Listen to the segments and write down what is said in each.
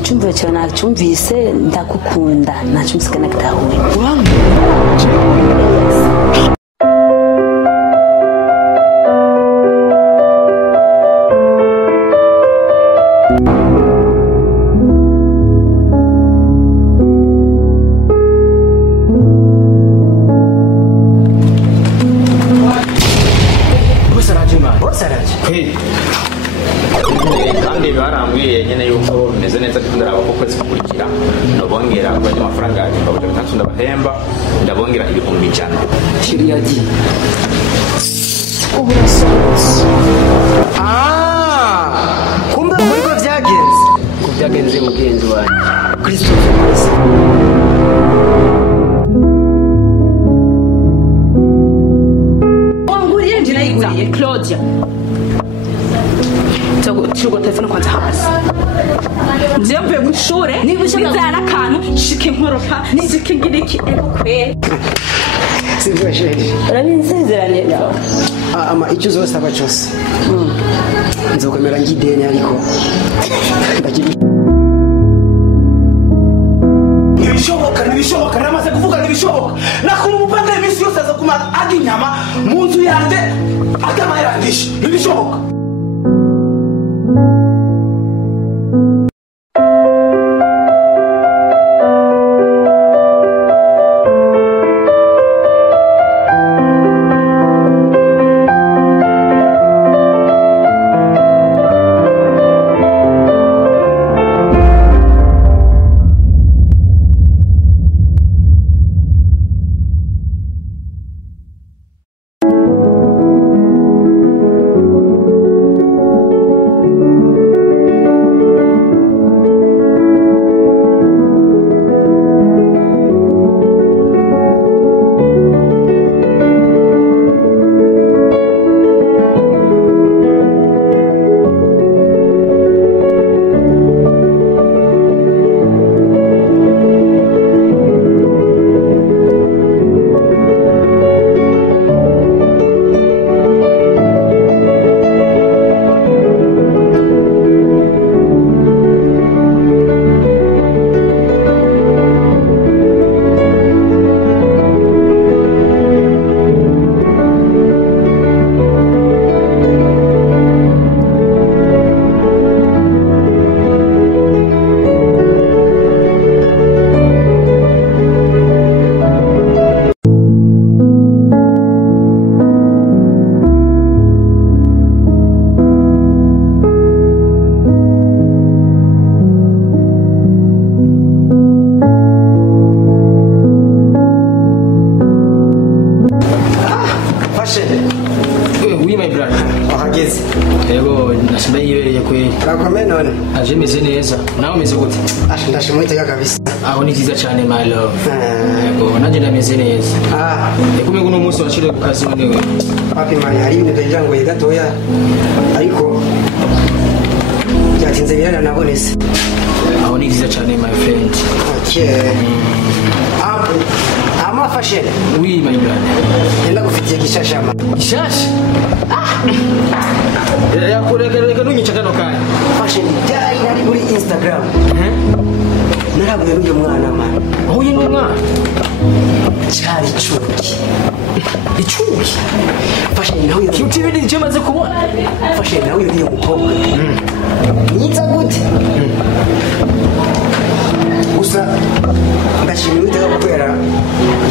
icyumviro cyawe nacyumvise ndakukunda nacyumvise kana gitahuye kandi barambwiye nyene yuko bimeze neza ndara abakozi kukurikira nobongera kwa amafaranga yaje kwa bitatu ndabahemba ndabongera ibihumbi 100 kiriyagi uburasohotse kumbe muri ko byagenze mugenzi wanjye Christophe wanguriye njye nayiguriye Claudia Chugo telefone kwanza hasi. Nziye mvuye mu ishure nizana akantu shike inkoroka nizike ngiriki kwe. Sivyo sheje. Urabinsezeranye ama icyo zose aba cyose. Nzokomera ngidene ariko. Nibishoboka namaze kuvuga nibishoboka. Nakuru mupanga imisi yose aza kuma adi nyama mu nzu yande atamayirandisha. Nibishoboka. aje meze neza nawe meze gute ndashimwitega kabisa aho ni kiza cyane my love yego nanjye ndameze neza ekume kuno munsi washire ku kazi none papi mari hari ibintu ndagira ngo yegatoya ariko byatinze birana nabonese aho ni kiza cyane my friend okay ama fashion oui my brother enda gufitiye gishashama gishasha ya kureka nunyica kano kanya fashion dai nari kuri Instagram narabuye n'uyu mwana man ahuye n'umwana cyari cuki icuki fashion nawe cyuti bindi cyamaze kubona fashion nawe uriye mukobwa nitsa gute gusa ndashimira utega kubera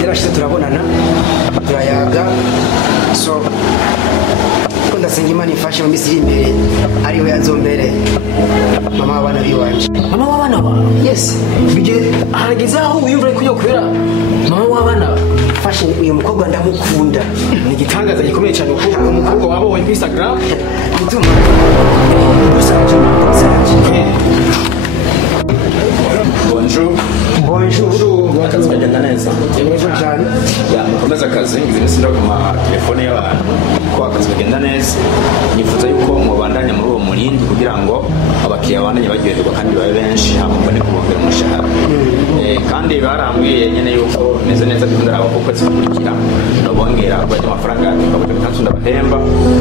yarashyize turabonana turayaga so ndasenga imana ifashe mu minsi iri imbere ariwe yanzombere mama w'abana biwanje mama w'abana ba yes harageze aho wiyumvira kujya kubera mama w'abana fashe uyu mukobwa ndamukunda ni igitangaza gikomeye cyane kuko umukobwa wabonye kuri Instagram bituma bonjour akazi kagenda neza neza cyane mukomeza akazi nzi ku telefone y'abantu ko akazi kagenda neza nifuza yuko mubandanya muri uwo murindi kugira ngo abakiriya bandanye baryoherwa kandi babe benshi mbone kubongera umushahara kandi barambwiye nyene yuko meze neza ndara abakozi kukurikira nobongera kwa amafaranga yaje kwa bitatu ndabahemba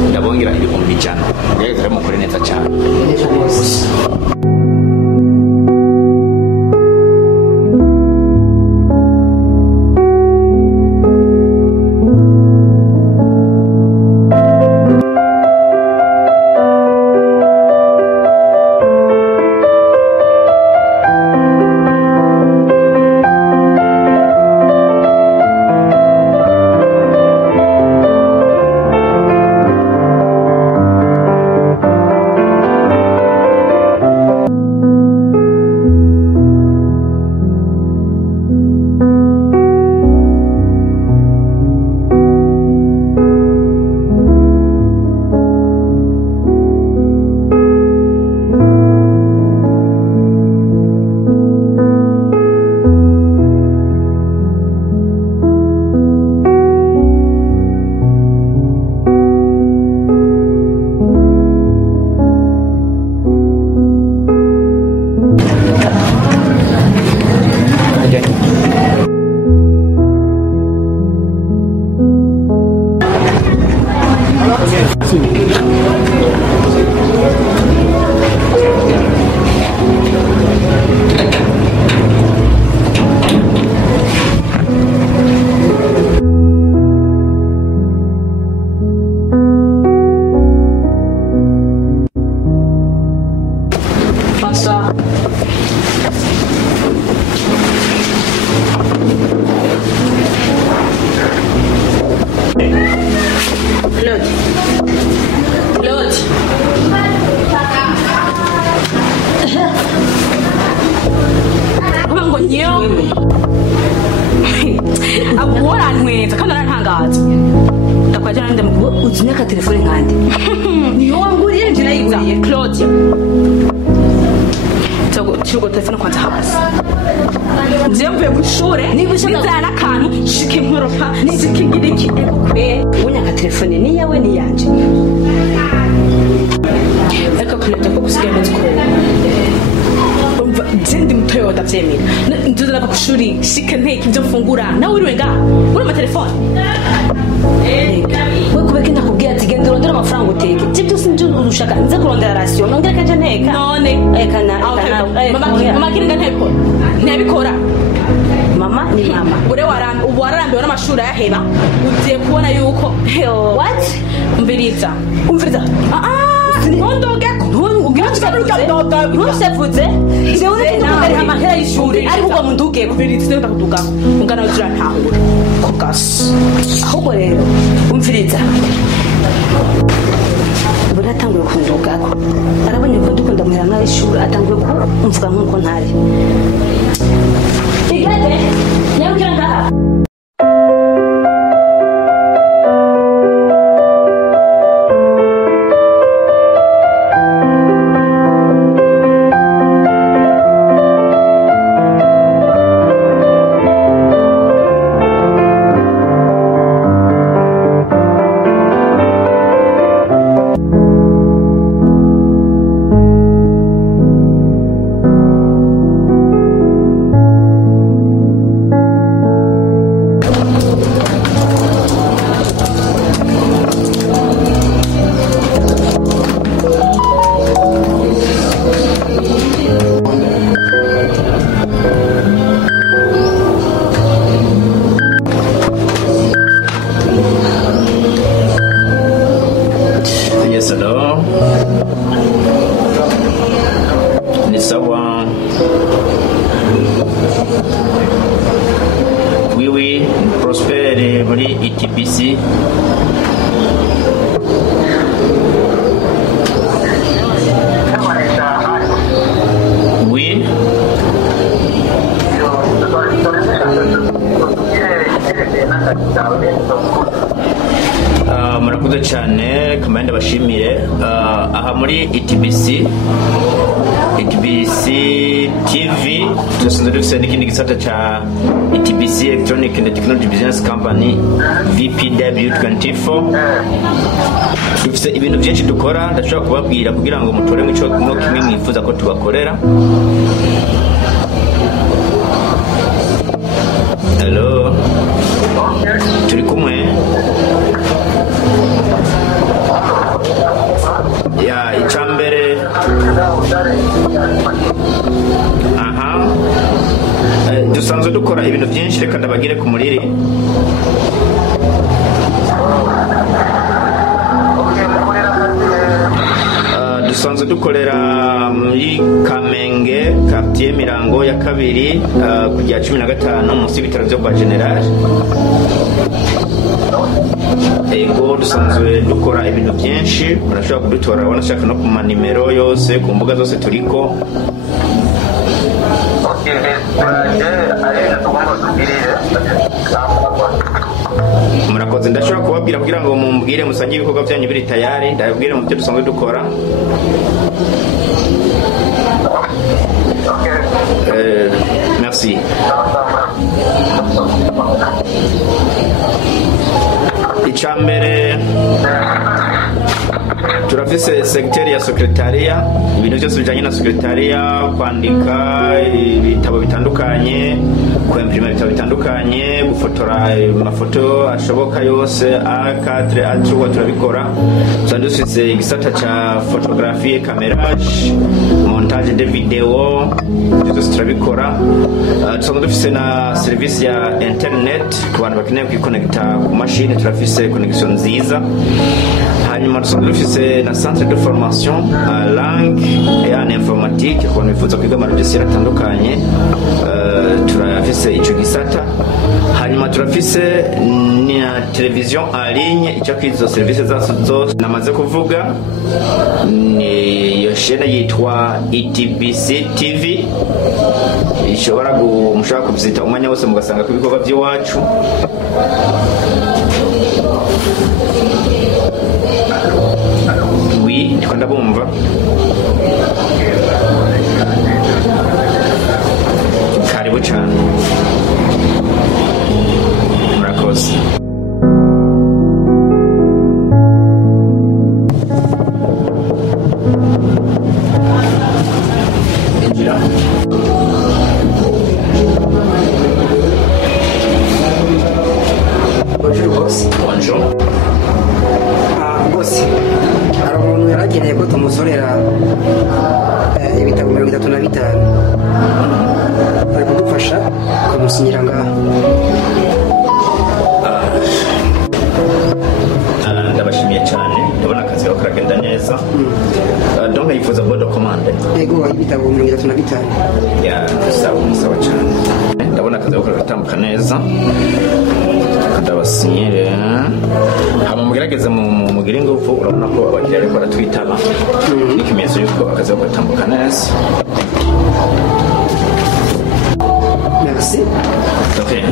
ndabongera ibihumbi 100 yego mukore neza cyane nyo abora ntweza kandi arantangaza ndakwaje nande mu uzinya ka telefone nkandi niyo wanguriye njira yiguriye Claudia Chugo telefone kwanza hasi nziye mvuye kw'ishure nizana akantu shike nkoropa nizike ngiriki ekwe ubunya ka telefone ni yawe ni yanje eko Claudia ko kusigenda zikorera zindi mtoyo ndavyemera nduzana kw'ishuri shike nteke ivyo mfungura nawe uriwe nga uri mu telefone we kubeka nakubwiye ati genda urondera amafaranga uteke tibyo sinje urushaka nze kurondera ratio nongera kaje nteka none mama kiringa nteko ntibikora mama ni mama ure wararambiwe n'amashuri ayaheba ugiye kubona yuko what umviriza ntondogeko ntusevuze jewe ndikugari amahera y'ishuri ari kugwa mu ndugeko umviriza ndakudugako ungana uzira ntahura kugas ahubwo rero umviriza buratanguye kundugako arabonye ko dukunda muhera n'ishuri atanguye kumvuga nkuko ntari igade nyabukira ngaha Oui, prospère muri ETBC. Oui. Murakoze cyane kamande bashimire aha muri ETBC-TV tusanzwe dufite n'ikindi gisata cha ETBC Electronic and Technology Business Company VPW24 dufite ibintu byinshi dukora ndashobora kubabwira kugira ngo mutore mu cyo kimwe mwifuza ko tubakorera. Hello turi kumwe ya icambere dusanzwe dukora ibintu byinshi reka ndabagire ku muriri dusanzwe dukorera muri Kamenge quartier Mirango ya kabiri kujya 15 munsi y'ibitaro byo kwa General. Ego dusanzwe dukora ibintu byinshi urashobora kudutora wanashaka no kuma nimero yose ku mbuga zose turiko. Murakoze ndashobora kubabwira kugira ngo mumbwire musange ibikorwa byanyu biri tayari ndabwire mu byo dusanzwe dukora. Merci. Icambere turafise secretary ya secretariat ibintu byose bijanye na secretariat kwandika ibitabo bitandukanye kwimprima ibitabo bitandukanye gufotora amafoto ashoboka yose A4 A3 turabikora dufise igisata cha photographie camerage montage de video byose turabikora dufise na service ya internet ku bantu bakeneye kwiconnecta ku machine turafise connection nziza hanyuma dusanzwe dufise na centre de formation à langue et en informatique ko nifuza kwiga amarudisiyo atandukanye turafise ico gisata hanyuma turafise na television en ligne icyo kwizo service zose namaze kuvuga ni iyo chaîne yitwa ETBC-TV mushobora kuvizita umwanya wose mugasanga ku bikorwa by'iwacu. Oui, twanda bumva karibu cyane murakoze. ibitabo 35 bari kudufasha kumusinyira ngaha. Ndabashimiye cyane ndabona akazi ko karagenda neza. Donc yifuza bodo commande yego ibitabo 35 ya sawa cyane ndabona akazi ko karatambuka neza ndabasinyire hama mugerageze mugire ingufu urabona ko abakiriya ariko baratwitaba n'ikimenyetso yuko akazi ko karatambuka neza. Merci. Okay.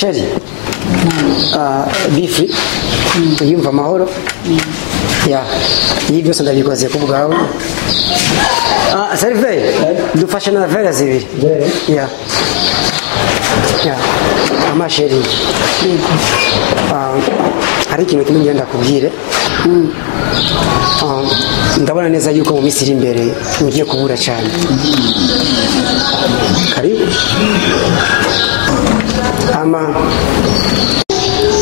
Sheri be free yumva amahoro ya ibi byose ndabikoze ku bwawe. Serve dufashe na vera zibiri ya amasheri hari ikintu kimwe ngenda kubwire. Ndabona neza yuko mu Misiri imbere ugiye kubura cyane. Karibu ama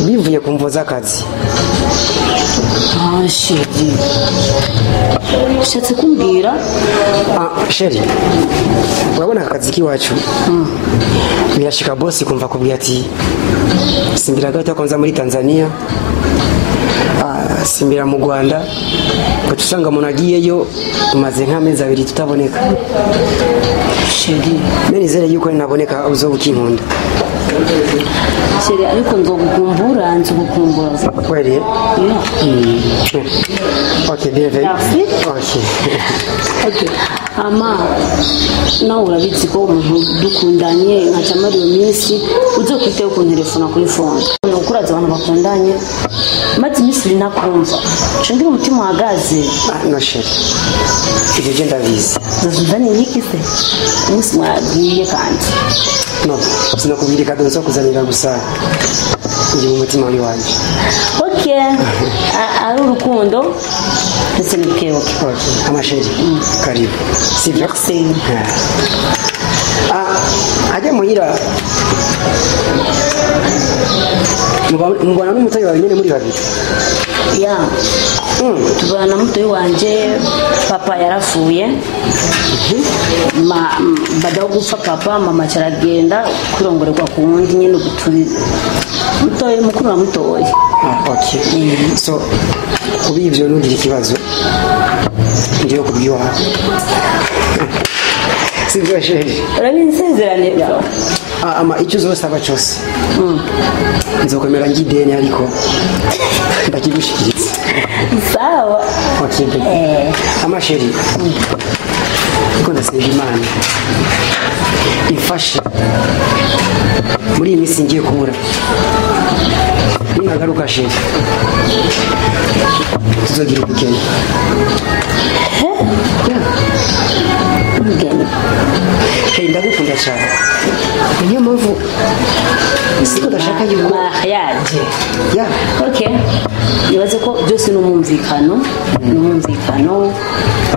bivuye kumvoza akazi. Sheri ushatse kumbwira? Sheri urabona akazi kiwacu birashika bosi kumva kubwira ati simbira gato konza muri Tanzania simbira mu Rwanda ko tusanga umuntu agiyeyo tumaze nk'amezi 2 tutaboneka. Sheri menizere yuko naboneka uzobukinkunda. Sheri ariko nzogukumbura kweli okay bienvenue. Merci. Okay ama nawe urabizi ko umuntu dukundanye nka Chamari minsi uzo kwiteho ku telefone kuri phone kuraza abantu bakundanye maze imisiri nakumva nshingira umutima uhagaze no sheri ibyo je ndabizi zazundani yiki se umunsi mwagiye kandi no sinakubwira kado nzo kuzanira gusa ndi mu mutima wanje okay ari urukundo ndetse n'ikeoke amasheri karibu sivyo merci ajya muhira mubona n'umutoyi wawe nyine muri babiri ya tubana mutoyi wanje papa yarafuye badaho gupfa papa mama caragenda kurongorerwa ku wundi nyine guturi mutoyi mukuru wa mutoyi okay so kubi ivyo nugira ikibazo ndiyo kubwiwa sivyo sheri urabinsezerane ama icyo uzosaba cyose nzokomera ngideni ariko ndakigushikiritse sawa okay ama sheri ko ndasaba Imana ifashe muri iyi minsi ngiye kubura ninagaruka sheri tuzogira ubugeni sheri ndagukunda cyane niyo mpamvu siko ndashaka yuko yaje ya okay nibaze ko byose n'umumvikano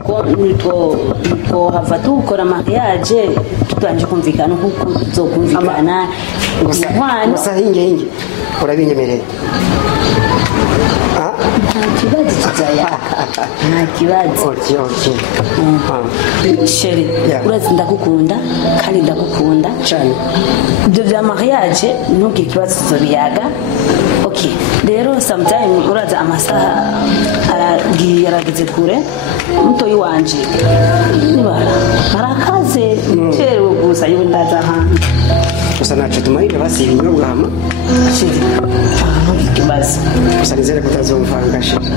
ko nitwo hava tukora mariage tutanje kumvikana kuko tuzokumvikana gusa hinge urabinyemereye nta kibazo kizaya nta kibazo okay sheri urazi ndagukunda kandi ndagukunda cyane ibyo bya mariage ntugire ikibazo tuzobiyaga okay rero sometime uraza amasaha arageze kure mutoyi wanje nibara arakaze cerewe gusa yiwe ndaza hantu gusa naco tumarire basi ibinyobwa hama sheri ntugire ikibazo gusa nizere kutazomvanga sheri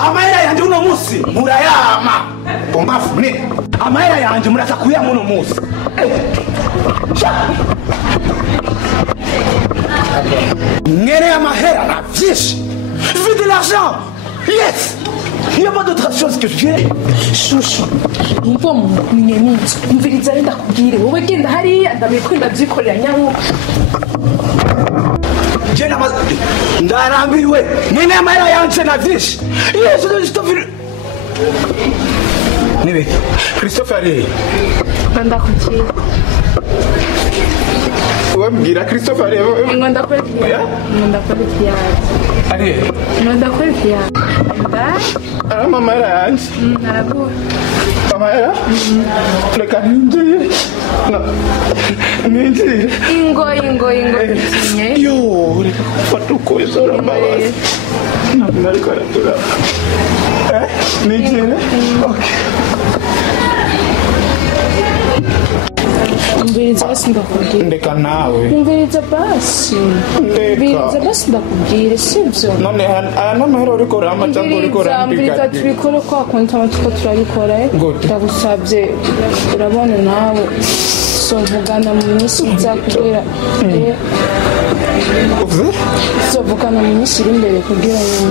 amahera yanje uno musi murayama bombafu ni amahera yanje muraza kuyama uno musi ngere amahera na vyinshi je veux de l'argent yes il n'y a pas d'autre chose que je veux shushu umva munyeminzi umviriza renda kubwire wowe genda hariya ndabikunda byikorera nyanko jena ndarambiwe nene amahera yanje na vyinshi yes Christopher nibe Christopher ari ndakukiye wabwira Christopher ari ndakwetiya ari ndakwetiya ama amahera yanje naraguha amahera reka ninjire ninjire ingo kinye yo reka gufata uko izora mbabazi ntabwo ariko aratura ninjire okay umviriza basi ndakubwira ndeka nawe umviriza basi ndakubwira sibyo none aya n'amahera uriko urama cyangwa uriko urambika tubikore kwa konti amatiko turabikora ndagusabye urabona nawe sovugana mu minsi nzakubwira sovugana mu minsi iri imbere kugira ngo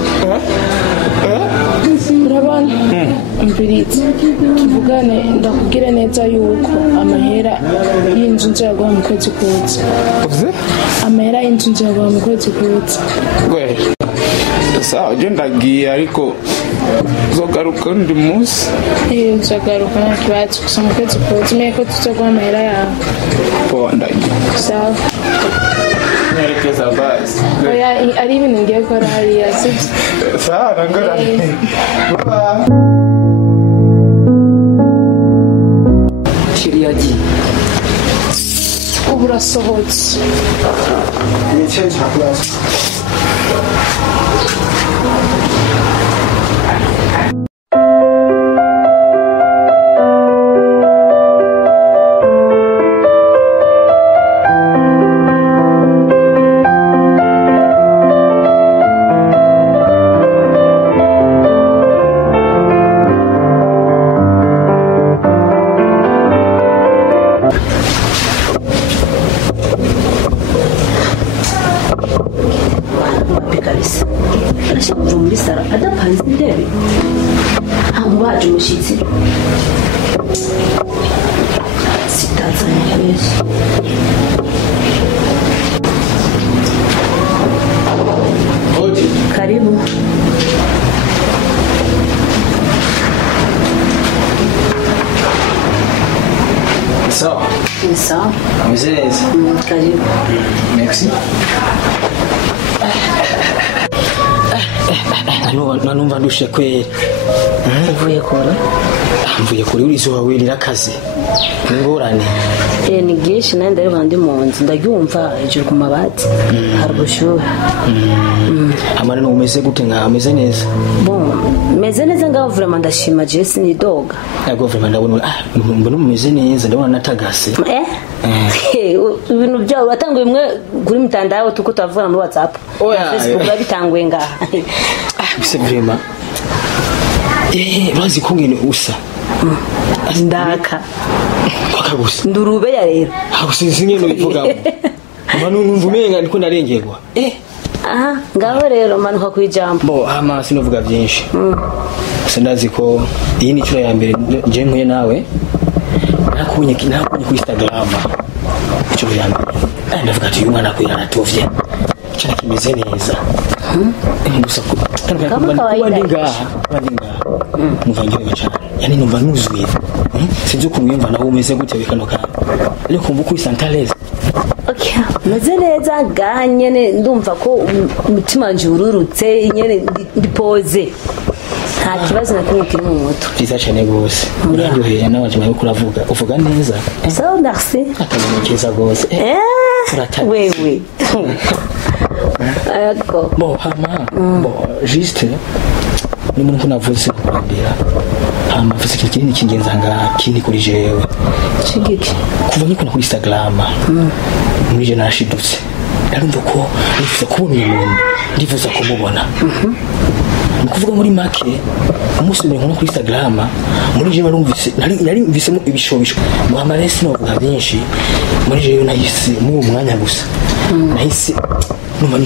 urabona mbiriza tuvugane ndakubwira neza yuko amahera y'inzu nzaguha mu kwezi kuza amahera y'inzu nzaguha mu kwezi kuza gwe sawa je ndagiye ariko zogaruka undi munsi nzagaruka nta kibazo gusa mu kwezi kuza umenye ko tuzaguha amahera yawe ndagiye sawa nerekeza basi oya ari ibintu ngiye gukora hariya sibyo sawa nangora yagiye ubu urasohotse ni change class Karibu. Sawa. Sawa. Mzee. Karibu. Merci. Nanumva ndushe kweli. Uvuye kure? Mvuye kuri urizo wawirira akazi. Ngorane. Ni gishi nande rero ndi mu nzu ndagyumva ijuru ku mabati. Hari bushuhe. Amara no umeze gute nka umeze neza? Bon, meze neza ngaho vraiment ndashima Jesse ni doga. Yego vraiment ndabona mbona umeze neza ndabona natagase. Ibintu byawe watanguye imwe kuri mitandao tuko tavura muri WhatsApp. Facebook babitanguye ngaha. C'est vraiment. Bazi kungene usa. Ndaka. Kwakagusa. Ndurube ya rero. Hakusinzi ngene bivuga. Abantu numvumenga ndiko ndarengerwa. Aha, ngaho rero manuka kwijambo. Bo ama sinovuga byinshi. Sindazi ko iyi ni cyo ya mbere je nkuye nawe. Nakubonye kuri Instagram. Cyo ya mbere. Ndavuga ati umwana kwira natovye. Cyane kimeze neza. Gusa ko kama kawaida. Numva ngiye cyane. Yani numva nuzuye. Sinzi kumwumva nawe umeze gute bikano kana. Ariko mbuku isantaleze. Okay, meze neza ganyene ndumva ko umutima wanje ururutse nyene ndipoze. Nta kibazo na kimwe kiri mu moto. Biza cyane gose. Muryoheye nabaje mayo kuravuga. Uvuga neza. So merci. Akamenya gose. Wewe. Ayako. Bon, hama. Bon, juste ni muntu navuze kurambira. Hama mfise kintu kingenza nga kindi kuri jewe. Chigiki. Kuva nyiko na kuri Instagram. Muri je nashidutse. Narumva ko nifuza kubona umuntu. Ndifuza kumubona. Kuvuga muri make umunsi mbere nko kuri Instagram muri je narumvise nari mvisemo ibishobisho mu amaresi no kuvuga byinshi muri je nahise mu mwanya gusa nahise numva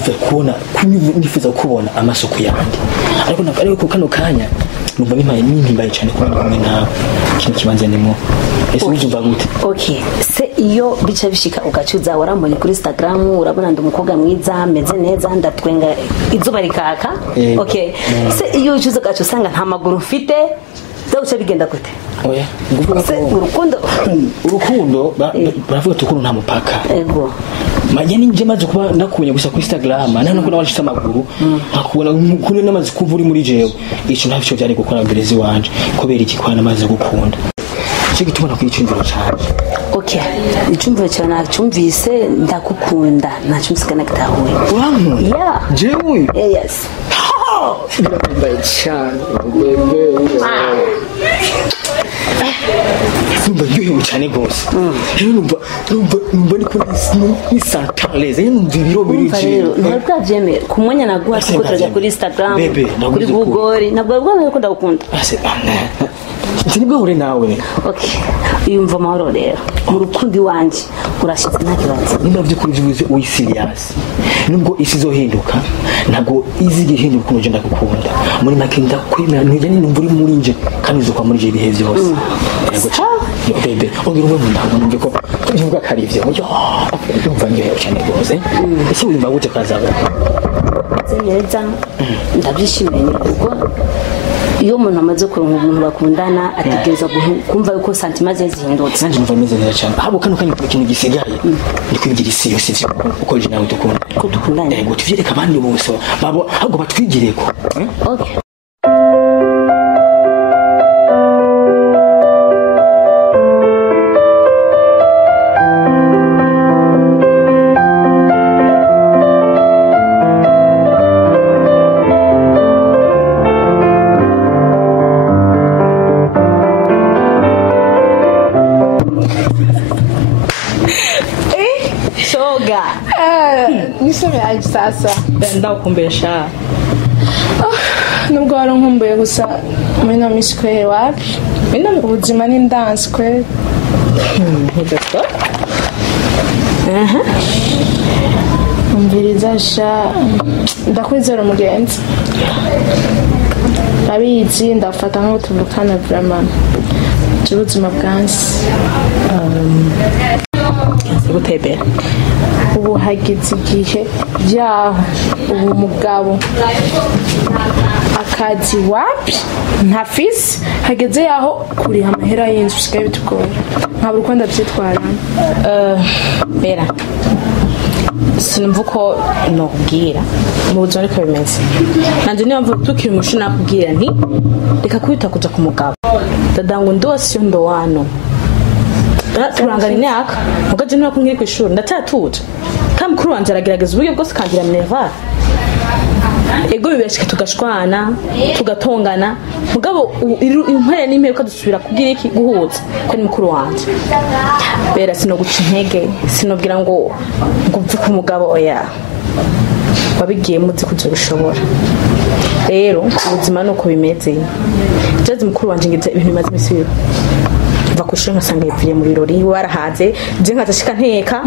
nifuza kubona amasoko yandi ariko kano kanya numva nimbaye cyane kubona kumwe nawe kintu kibanze ndimo ese ujumva gute? Okay, se iyo bica bishika ugacuza warambonye kuri Instagram urabona ndumukobwa mwiza ameze neza ndatwenga izuba rikaka. Okay, se iyo ucuza gacu usanga nta maguru mfite Zawucha bigenda gute? Oya, nguvuga ko urukundo baravuga tukuru nta mupaka. Ego. Majani nje maze kuba nakuye gusa ku Instagram, nano ko nawashitse amaguru, akubona kune namaze kuvura muri jewe. Ico ntavyo byari gukora mbirezi wanje, kubera iki kwana maze gukunda. Cyo tubona ku icindiro cyane. Okay, icumviro cyane nacyumvise ndakukunda, nacyumvikana gitahuye. Wow. Yeah. Jewe. Yes. Ndakunda cyane. Numva yuhe cyane gose. Numva ni ko ni santaleze, numva ibiro birije. Ntabwo byemera. Kumwanya naguha ko turaja kuri Instagram, kuri Google, nabwo bwo ko ndakunda. Nibwo uri nawe. Okay. Uyumva amahoro rero. Mu rukundi wanje urashitse nta kibazo. Nimba byukuri bivuze uyi serious. Nubwo isi zohinduka, ntabwo izi gihinduka kuno je ndakukunda. Muri make ndakwemera nije numva uri muri nje kandi zo kwa muri je bihe byose. Yego cyane. Yo bebe, ongira umwe ndabona ko tuvuga kari ivyo. Yo umva ngiye cyane gose. Ese uyumva gute kazaba? Neza. Ndabyishimiye kuko iyo umuntu amaze kuronka umuntu bakundana ategereza kumva yuko santima ze zihindutse. Nanje numva meze neza cyane. Ahabo kano kanye ikintu gisigaye ndi kwigira isi yose ivyo uko je nawe dukunda. Ko dukundana. Yego tuvyereka abandi bose babo ahubwo batwigireko. Okay. sasa ndakumbesha nubwo wari nkumbuye gusa muri no Miss Kweli wapi ubuzima ni dance kweli ntigato umviriza sha ndakwizera umugenzi abizi ndafata nko tuvukana vraiment ubuzima bwansi gutebera ubu hageze igihe yaho ubu mugabo akazi wapi ntafise hageze yaho kuriha amahera y'inzu usigaye bitugora nkabura uko ndabyitwaramo bera sinumva uko nokubwira mu buzima ariko bimeze nanjye niyo mvuga tukiri mu shuri nakubwira nti reka kwita kuja ku mugabo dadangu ndose ndo wano turangana imyaka mugaje niba kumbwira ku ishuri ndatatuje kandi mukuru wanje aragerageza uburyo bwose kangira minerval ego bibeshika tugashwana tugatongana mugabo impare n'imperuka dusubira kugira iki guhuza ko ni mukuru wanje bera sinoguca intege sinobwira ngo mve ku mugabo oya wabigiye muzi kuzobishobora rero ubuzima nuko bimeze jazi mukuru wanje ngize ibintu bimaze imisi biba mva kushuri nkasanga yapfuye mu birori warahaze je nkazashika nteka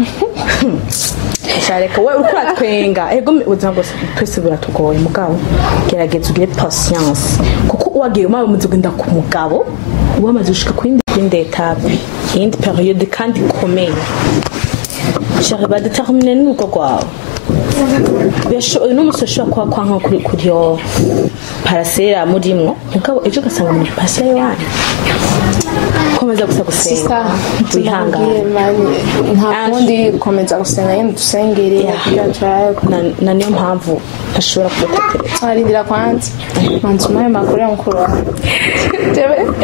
shareka we ukura twenga ego ubuzima bwose twese buratugoye mugabo gerageza ugire patience kuko uwagiye mawe muzogenda ku mugabo wamaze gushika ku yindi etape yindi periode kandi ikomeye shaka badetermine nuko kwawe uyu n'umusore ushobora kuba nko kuri yo parasera murimwo mugabo ejo ugasanga muri parasera y'iwanyu komeza gusa gusenga wihangane nta kundi gukomeza gusenga yenda dusengere na niyo mpamvu ntashobora kugutekereza arindira kwanza manzi umaye makuru ya mukuru wawe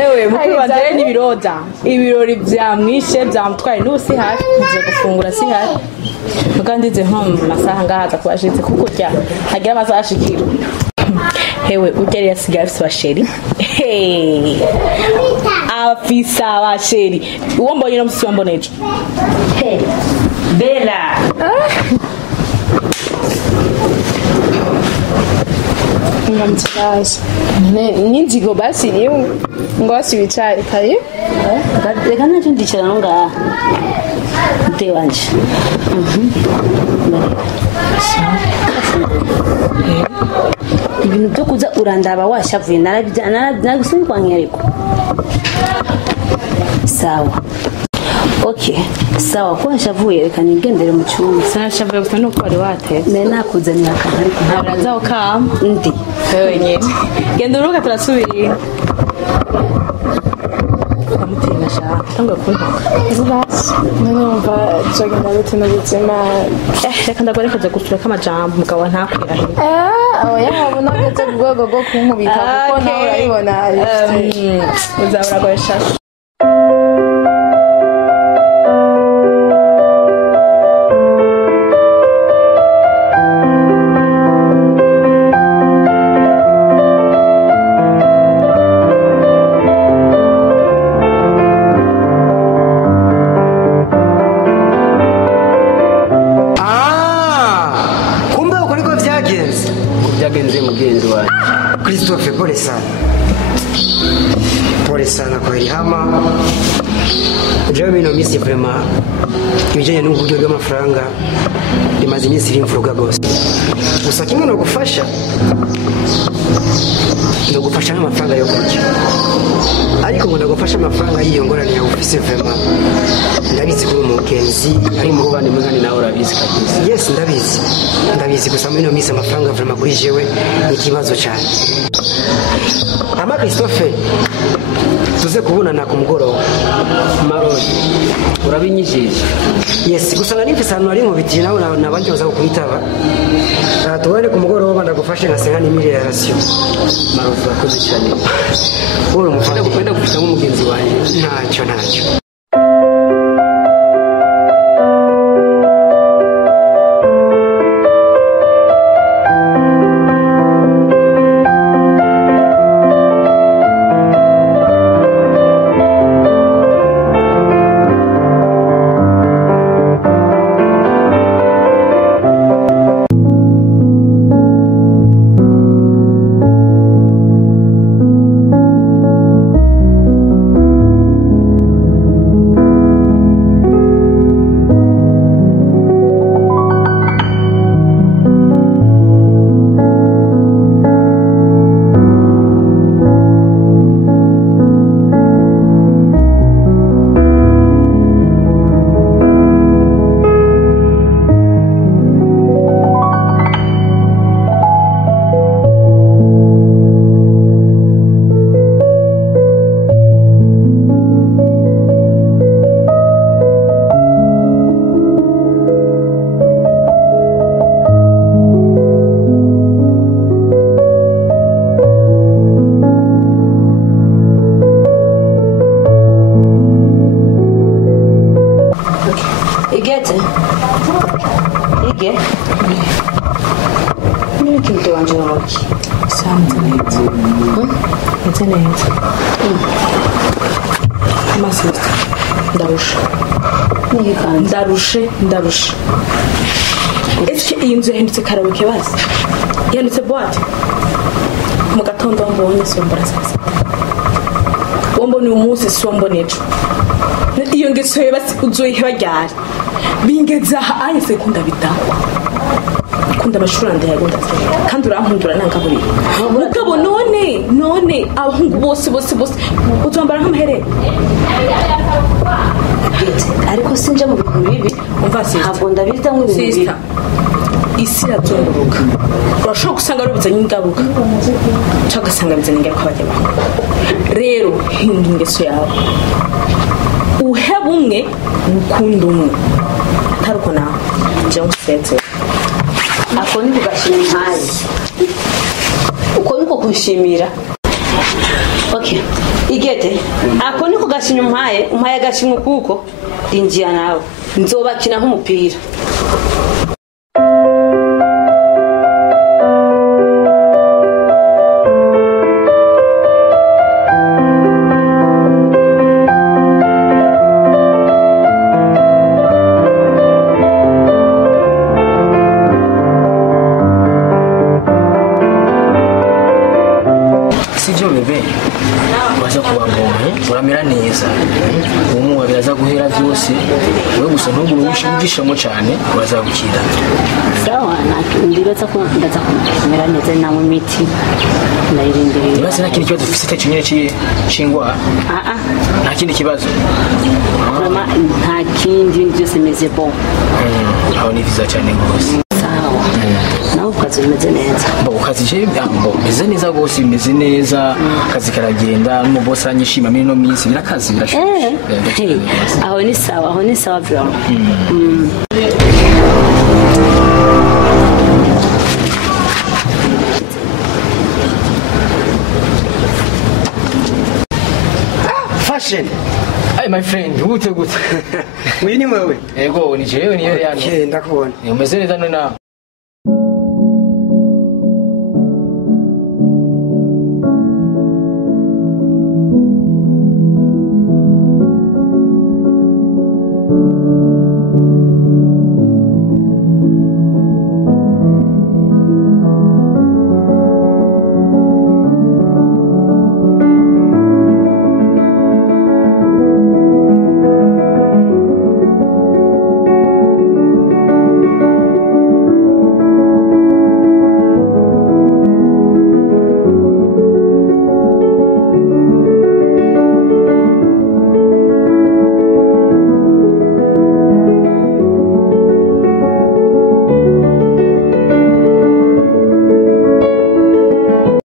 ewe mukuru wanjye rero n'ibiroda ibirori byamwishe byamutwaye n'ubu si hafi ngiye gufungura si hafi mugandi nze nko mu masaha ngahaza kubashitse kuko urya hagira amasaha ashikira hewe urya rero asigaye afise abasheri afise abasheri uwo mbonye no musi wambona ejo bera ngamtsaza ninzigo basi niyo ngo asibicari kare reka nacyo ndicara no ngaha mute wanje ibintu byo kuza urandaba washavuye naragusindwanya ariko sawa okay sawa ko washavuye reka nigendere mu cyumba sarashavuye gusa nuko wari watetse me nakuzanira akantu ariko ntabwo kama ndi wewe nyine genda uruka turasubira amutima shaka tanga kuntuka basi numva tugenda gute n'ubuzima reka ndagorekaza gusura k'amajambo mugabo ntakwirahe oya wabona gute ku rwego rwo kunkubita kuko nawe urabibona uzaba uragoresha Christophe pole sana kwa Irihama jewe bino misi vraiment ibijanye n'uburyo bw'amafaranga bimaze iminsi iri mfuruga gose gusa kimwe no gufasha n'amafaranga yo kurya ariko ngo ndagufasha amafaranga y'iyo ngorane ya office vraiment ndabizi kuri umugenzi ari mu rubande mwangani nawe urabizi kabisa yes ndabizi gusa muri no misi amafaranga vraiment kuri jewe ni ikibazo cyane ama Christophe tuze kubonana ku mugoroba Maroni urabinyijije yes gusa nari mfise ahantu ari mu biti nawe nabanje baza kukwitaba tubone ku mugoroba ndagufashe nkasenga n'imire ya ratio Maroni urakoze cyane wowe umufasha kwenda gufita nk'umugenzi wanjye ntacyo Njoki. Sanze neza. Meze neza. Amasista. Ndarusha. Ndarushe. Ese iyi nzu yahindutse karaoke basi? Yahindutse boîte? Mu gatondo mbonye sombara sasa. Wombone umunsi sombone ejo. Iyo ngeso yebasi uzoyiha ryari? Bingeza aha anye sekunda bitangwa. Kunda amashuri ande yagonda kandi urampundura nangaburira. Mugabo none abahungu bose uzambara nk'amaherere. Ariko sinje mu bintu bibi. Umva sista. Ntabwo ndabirita mu bintu bibi. Isi irazunguruka. Urashobora gusanga rubuzanye ingaruka cyangwa ugasanga bizanye ingaruka abajyaho. Rero hindura ingeso yawe, uheba umwe ukunda umwe atari uko nawe njya ngusetse. Ako ni kugashima impaye, uko niko kunshimira. Okay, igete ako ni kugashima umpaye agashimwe kuko rinjiya nawe nzobakina nk'umupira. Uramera neza umuwa biraza guhera byose wewe gusa ntuguru wishimishamo cyane bazagukira. Sawa ndibaza ko ndaza kumera neza na mu miti ndayirindiriye. Nibaza nta kindi kibazo ufite cyonyine cy'ingwa. Nta kindi kibazo. Mama nta kindi byose meze bon. Aho ni visa cyane rwose. Sawa nawe ukazi meze neza. Ukazi je meze neza rwose meze neza akazi karagenda n'umubosi anyishima muri no minsi birakazi birashoboye. Aho ni sawa vraiment. Fashion. Hey my friend, gute. Uyu ni wewe? Ego ni jewe niyo yani. Ndakubona. Umeze neza none nawe.